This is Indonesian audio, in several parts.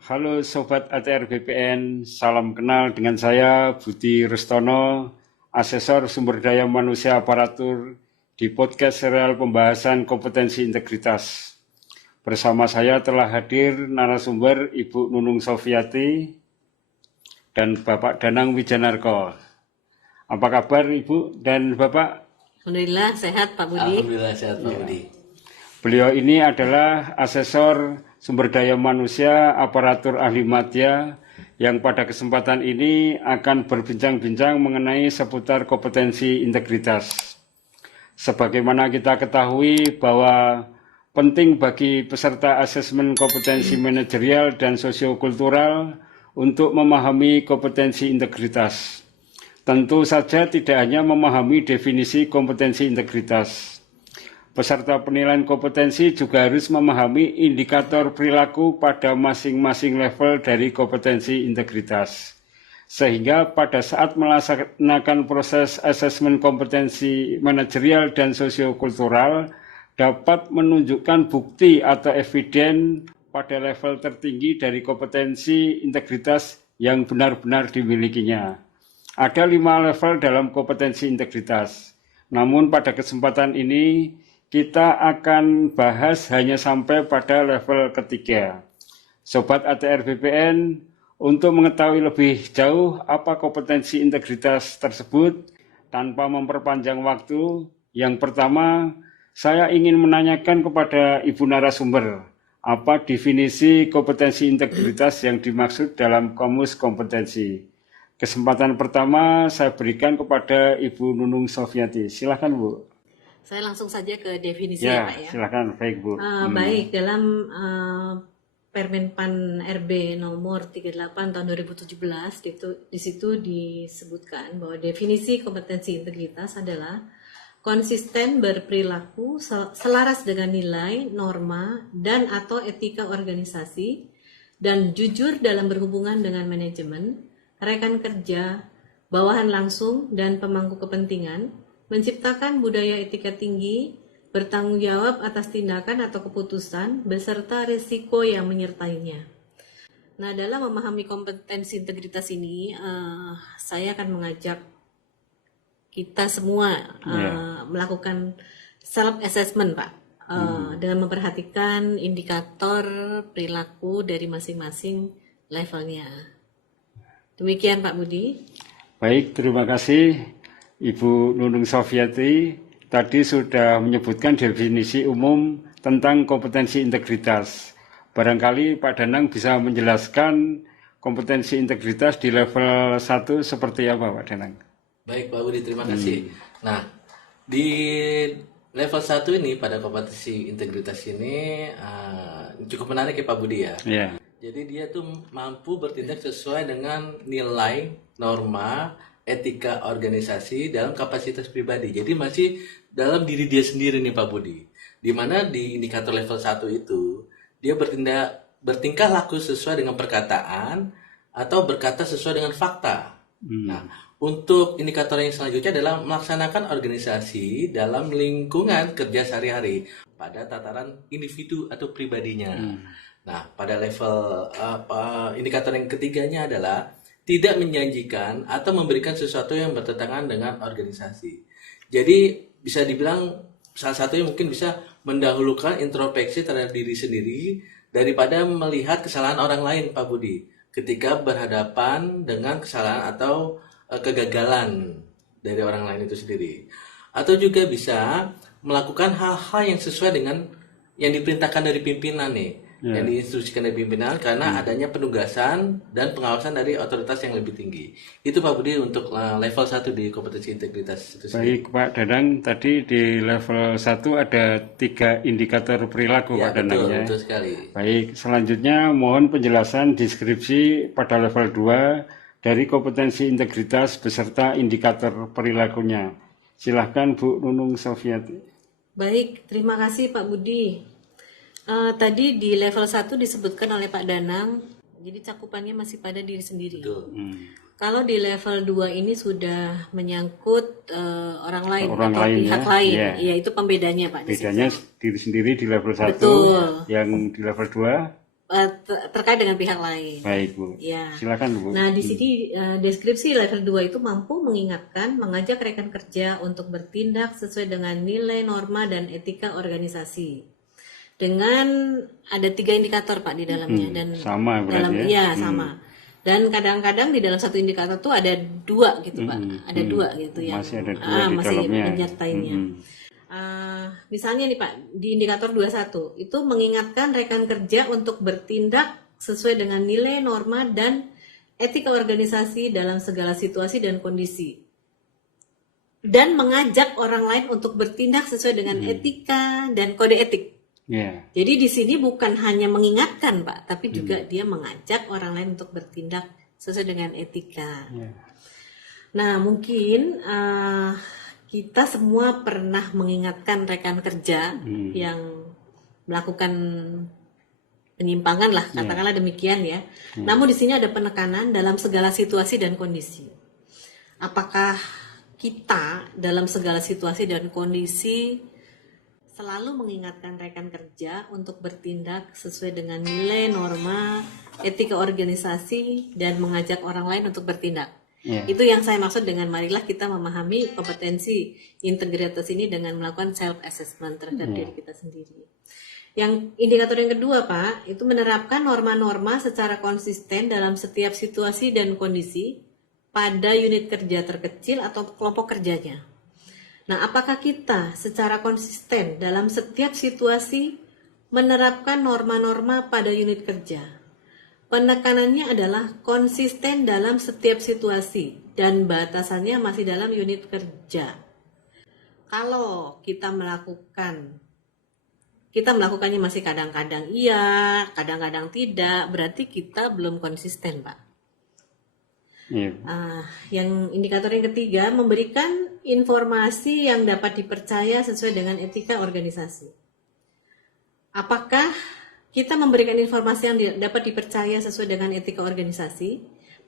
Halo Sobat ATR BPN, salam kenal dengan saya Budi Rustono, Asesor Sumber Daya Manusia Aparatur di podcast serial pembahasan kompetensi integritas. Bersama saya telah hadir narasumber Ibu Nunung Sofiati dan Bapak Danang Wijanarko. Apa kabar Ibu dan Bapak? Alhamdulillah sehat Pak Budi. Alhamdulillah sehat Pak Budi. Beliau ini adalah asesor sumber daya manusia aparatur ahli madya yang pada kesempatan ini akan berbincang-bincang mengenai seputar kompetensi integritas. Sebagaimana kita ketahui bahwa penting bagi peserta asesmen kompetensi manajerial dan sosiokultural untuk memahami kompetensi integritas. Tentu saja tidak hanya memahami definisi kompetensi integritas. Peserta penilaian kompetensi juga harus memahami indikator perilaku pada masing-masing level dari kompetensi integritas. Sehingga pada saat melaksanakan proses asesmen kompetensi manajerial dan sosiokultural dapat menunjukkan bukti atau eviden pada level tertinggi dari kompetensi integritas yang benar-benar dimilikinya. Ada 5 level dalam kompetensi integritas. Namun pada kesempatan ini kita akan bahas hanya sampai pada level ketiga. Sobat ATR BPN, untuk mengetahui lebih jauh apa kompetensi integritas tersebut, tanpa memperpanjang waktu, yang pertama, saya ingin menanyakan kepada Ibu narasumber, apa definisi kompetensi integritas yang dimaksud dalam kamus kompetensi. Kesempatan pertama saya berikan kepada Ibu Nunung Sofiati. Silakan Bu. Saya langsung saja ke definisinya Pak ya. Silakan, baik Bu. Baik, dalam Permenpan RB nomor 38 tahun 2017 di situ disebutkan bahwa definisi kompetensi integritas adalah konsisten berperilaku selaras dengan nilai, norma, dan atau etika organisasi dan jujur dalam berhubungan dengan manajemen, rekan kerja, bawahan langsung, dan pemangku kepentingan, menciptakan budaya etika tinggi, bertanggung jawab atas tindakan atau keputusan, beserta risiko yang menyertainya. Nah, dalam memahami kompetensi integritas ini, saya akan mengajak kita semua melakukan self-assessment, Pak, dengan memperhatikan indikator perilaku dari masing-masing levelnya. Demikian Pak Budi. Baik, terima kasih Ibu Nunung Sofiati. Tadi sudah menyebutkan definisi umum tentang kompetensi integritas. Barangkali Pak Danang bisa menjelaskan kompetensi integritas di level 1 seperti apa Pak Danang? Baik Pak Budi, terima kasih. Nah, di level 1 ini pada kompetensi integritas ini cukup menarik ya Pak Budi ya. Yeah. Jadi dia tuh mampu bertindak sesuai dengan nilai, norma, etika organisasi dalam kapasitas pribadi. Jadi masih dalam diri dia sendiri nih Pak Budi. Di mana di indikator level 1 itu dia bertingkah laku sesuai dengan perkataan atau berkata sesuai dengan fakta. Nah, untuk indikator yang selanjutnya adalah melaksanakan organisasi dalam lingkungan kerja sehari-hari pada tataran individu atau pribadinya. Nah, pada level indikator yang ketiganya adalah tidak menjanjikan atau memberikan sesuatu yang bertentangan dengan organisasi. Jadi bisa dibilang salah satunya mungkin bisa mendahulukan introspeksi terhadap diri sendiri daripada melihat kesalahan orang lain Pak Budi ketika berhadapan dengan kesalahan atau kegagalan dari orang lain itu sendiri. Atau juga bisa melakukan hal-hal yang sesuai dengan yang diperintahkan dari pimpinan nih. Yang diinstruksikan dari pimpinan karena adanya penugasan dan pengawasan dari otoritas yang lebih tinggi. Itu Pak Budi untuk level 1 di kompetensi integritas itu sendiri. Baik Pak Danang, tadi di level 1 ada 3 indikator perilaku Pak Danang ya. Betul sekali. Baik, selanjutnya mohon penjelasan deskripsi pada level 2 dari kompetensi integritas beserta indikator perilakunya. Silahkan Bu Nunung Sofiati. Baik, terima kasih Pak Budi. Tadi di level 1 disebutkan oleh Pak Danang, jadi cakupannya masih pada diri sendiri. Kalau di level 2 ini sudah menyangkut orang lain atau pihak lain, ya itu pembedanya Pak. Bedanya diri sendiri di level 1, Betul. yang di level 2 terkait dengan pihak lain. Baik, Bu. Ya. Silakan, Bu. Nah, di sini deskripsi level 2 itu mampu mengingatkan, mengajak rekan kerja untuk bertindak sesuai dengan nilai, norma, dan etika organisasi. Dengan ada 3 indikator Pak di dalamnya dan sama berarti ya? Sama. Dan kadang-kadang di dalam satu indikator tuh ada 2 gitu Pak, ada 2 gitu ya. Masih ada 2 di masih dalamnya. menyertainya. Misalnya nih Pak, di indikator 21 itu mengingatkan rekan kerja untuk bertindak sesuai dengan nilai, norma, dan etika organisasi dalam segala situasi dan kondisi. Dan mengajak orang lain untuk bertindak sesuai dengan etika dan kode etik. Yeah. Jadi di sini bukan hanya mengingatkan Pak, tapi juga dia mengajak orang lain untuk bertindak sesuai dengan etika. Yeah. Nah mungkin kita semua pernah mengingatkan rekan kerja yang melakukan penyimpangan lah, katakanlah demikian ya. Namun di sini ada penekanan dalam segala situasi dan kondisi. Apakah kita dalam segala situasi dan kondisi selalu mengingatkan rekan kerja untuk bertindak sesuai dengan nilai, norma, etika organisasi, dan mengajak orang lain untuk bertindak? Itu yang saya maksud dengan marilah kita memahami kompetensi integritas ini dengan melakukan self assessment terhadap diri kita sendiri. Yang indikator yang kedua Pak, itu menerapkan norma-norma secara konsisten dalam setiap situasi dan kondisi pada unit kerja terkecil atau kelompok kerjanya. Nah, apakah kita secara konsisten dalam setiap situasi menerapkan norma-norma pada unit kerja? Penekanannya adalah konsisten dalam setiap situasi dan batasannya masih dalam unit kerja. Kalau kita melakukannya masih kadang-kadang iya, kadang-kadang tidak, berarti kita belum konsisten, Pak. Yang indikator yang ketiga, memberikan informasi yang dapat dipercaya sesuai dengan etika organisasi. Apakah kita memberikan informasi yang dapat dipercaya sesuai dengan etika organisasi,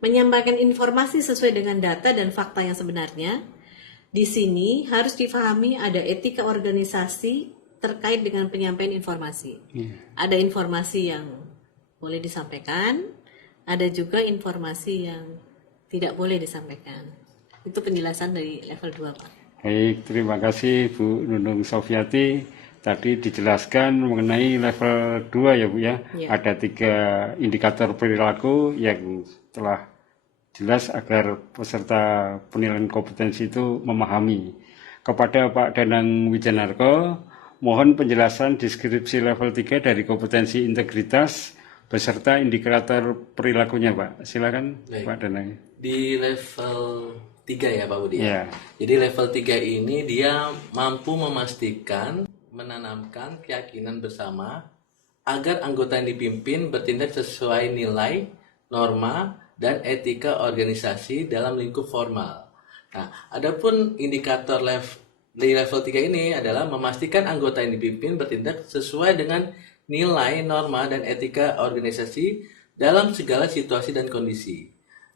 menyampaikan informasi sesuai dengan data dan fakta yang sebenarnya? Di sini harus difahami ada etika organisasi terkait dengan penyampaian informasi. Ada informasi yang boleh disampaikan, ada juga informasi yang tidak boleh disampaikan. Itu penjelasan dari level 2, Pak. Baik, terima kasih Bu Nunung Sofiati. Tadi dijelaskan mengenai level 2 ya Bu ya. Ada 3 indikator perilaku yang telah jelas agar peserta penilaian kompetensi itu memahami. Kepada Pak Danang Wijanarko, mohon penjelasan deskripsi level 3 dari kompetensi integritas beserta indikator perilakunya Pak. Silakan. Baik. Pak Danang. Di level 3 ya Pak Budi. Ya. Jadi level 3 ini dia mampu memastikan menanamkan keyakinan bersama agar anggota yang dipimpin bertindak sesuai nilai, norma, dan etika organisasi dalam lingkup formal. Nah, adapun indikator di level 3 ini adalah memastikan anggota yang dipimpin bertindak sesuai dengan nilai, norma, dan etika organisasi dalam segala situasi dan kondisi.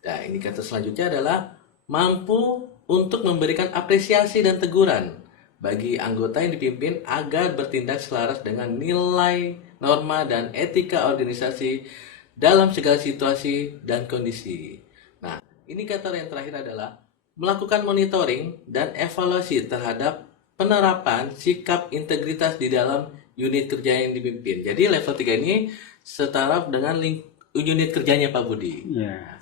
Nah, indikator selanjutnya adalah mampu untuk memberikan apresiasi dan teguran bagi anggota yang dipimpin agar bertindak selaras dengan nilai, norma, dan etika organisasi dalam segala situasi dan kondisi. Nah, indikator yang terakhir adalah melakukan monitoring dan evaluasi terhadap penerapan sikap integritas di dalam unit kerja yang dipimpin. Jadi level 3 ini setara dengan unit kerjanya Pak Budi.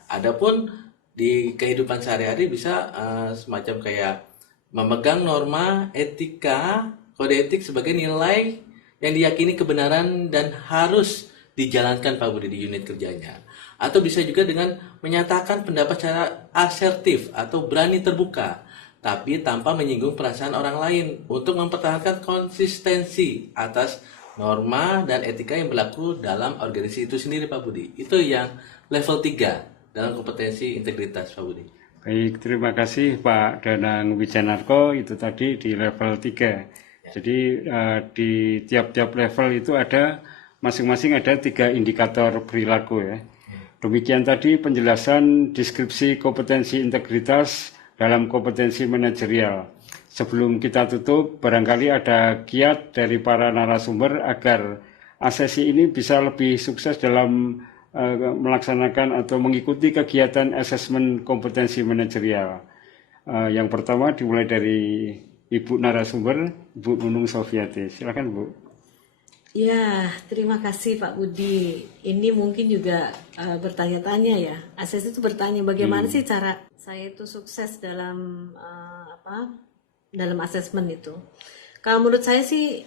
Adapun di kehidupan sehari-hari bisa semacam kayak memegang norma, etika, kode etik sebagai nilai yang diyakini kebenaran dan harus dijalankan Pak Budi di unit kerjanya. Atau bisa juga dengan menyatakan pendapat secara asertif atau berani terbuka, tapi tanpa menyinggung perasaan orang lain untuk mempertahankan konsistensi atas norma dan etika yang berlaku dalam organisasi itu sendiri Pak Budi. Itu yang level 3 dalam kompetensi integritas Pak Budi. Baik, terima kasih Pak Danang Wijanarko. Itu tadi di level 3. Jadi di tiap-tiap level itu ada masing-masing ada 3 indikator perilaku ya. Demikian tadi penjelasan deskripsi kompetensi integritas dalam kompetensi manajerial. Sebelum kita tutup, barangkali ada kiat dari para narasumber agar ASESI ini bisa lebih sukses dalam melaksanakan atau mengikuti kegiatan asesmen kompetensi manajerial. Yang pertama dimulai dari Ibu narasumber, Ibu Nunung Sofiati. Silakan Bu. Ya, terima kasih Pak Budi. Ini mungkin juga bertanya-tanya ya. ASESI itu bertanya bagaimana sih cara saya itu sukses dalam dalam asesmen itu. Kalau menurut saya sih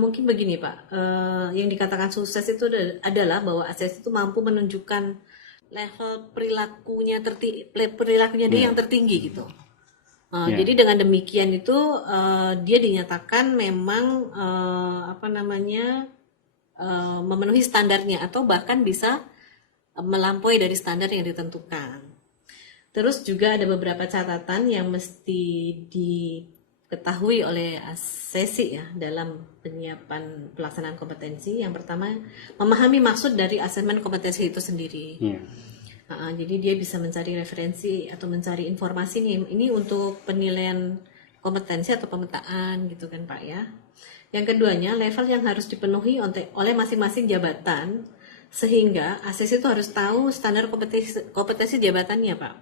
mungkin begini Pak, yang dikatakan sukses itu adalah bahwa ASESI itu mampu menunjukkan level perilakunya dia yang tertinggi gitu. Jadi dengan demikian itu dia dinyatakan memang memenuhi standarnya atau bahkan bisa melampaui dari standar yang ditentukan. Terus juga ada beberapa catatan yang mesti diketahui oleh ASESI ya dalam penyiapan pelaksanaan kompetensi. Yang pertama, memahami maksud dari asesmen kompetensi itu sendiri. Jadi dia bisa mencari referensi atau mencari informasi nih, ini untuk penilaian kompetensi atau pemetaan gitu kan Pak ya. Yang keduanya, level yang harus dipenuhi oleh masing-masing jabatan sehingga ASESI itu harus tahu standar kompetensi jabatannya Pak.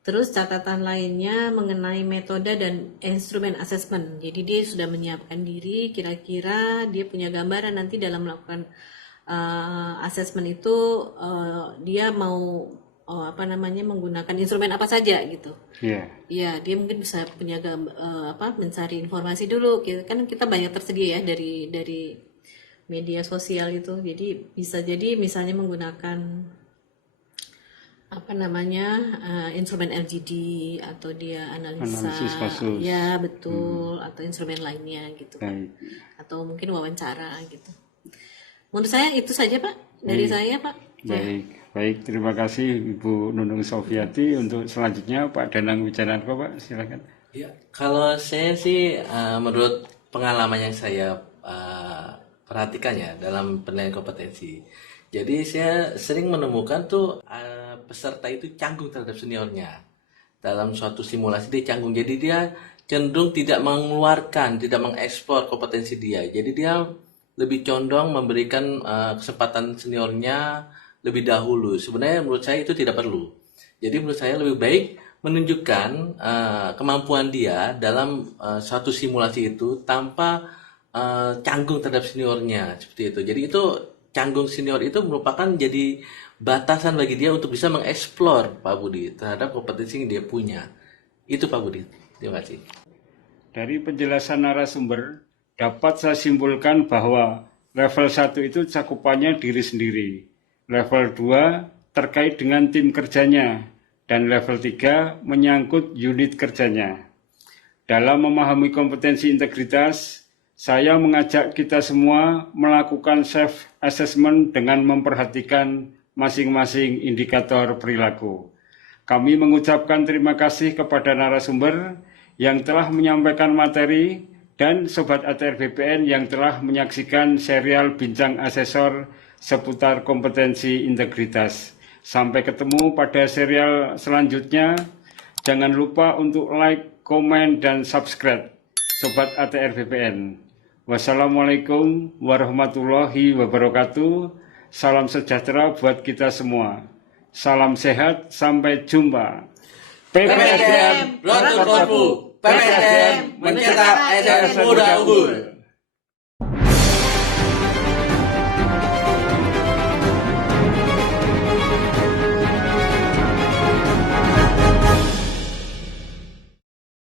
Terus catatan lainnya mengenai metode dan instrumen asesmen. Jadi dia sudah menyiapkan diri, kira-kira dia punya gambaran nanti dalam melakukan asesmen itu dia mau menggunakan instrumen apa saja gitu. Iya, dia mungkin bisa punya mencari informasi dulu. Kan kita banyak tersedia ya dari media sosial itu. Jadi bisa jadi misalnya menggunakan instrumen LGD atau dia analisis kasus. Ya, betul, atau instrumen lainnya gitu kan. Atau mungkin wawancara gitu. Menurut saya itu saja Pak, dari saya Pak. Baik, terima kasih Ibu Nunung Sofiati. Untuk selanjutnya Pak Danang Wijanarko Pak, silakan. Ya, kalau saya sih menurut pengalaman yang saya perhatikan ya dalam penilaian kompetensi. Jadi saya sering menemukan tuh peserta itu canggung terhadap seniornya. Dalam suatu simulasi dia canggung, jadi dia cenderung tidak mengeluarkan, tidak mengeksplor kompetensi dia. Jadi dia lebih condong memberikan kesempatan seniornya lebih dahulu. Sebenarnya menurut saya itu tidak perlu. Jadi menurut saya lebih baik menunjukkan kemampuan dia dalam suatu simulasi itu tanpa canggung terhadap seniornya seperti itu. Jadi itu canggung senior itu merupakan jadi batasan bagi dia untuk bisa mengeksplor Pak Budi terhadap kompetensi yang dia punya. Itu Pak Budi. Terima kasih. Dari penjelasan narasumber dapat saya simpulkan bahwa level 1 itu cakupannya diri sendiri, level 2 terkait dengan tim kerjanya, dan level 3 menyangkut unit kerjanya. Dalam memahami kompetensi integritas, saya mengajak kita semua melakukan self-assessment dengan memperhatikan masing-masing indikator perilaku. Kami mengucapkan terima kasih kepada narasumber yang telah menyampaikan materi dan Sobat ATR BPN yang telah menyaksikan serial Bincang Asesor seputar kompetensi integritas. Sampai ketemu pada serial selanjutnya. Jangan lupa untuk like, komen, dan subscribe Sobat ATR BPN. Wassalamualaikum warahmatullahi wabarakatuh. Salam sejahtera buat kita semua. Salam sehat, sampai jumpa. PPSDM Road to Korpu. PPSDM mencetak SDM muda unggul.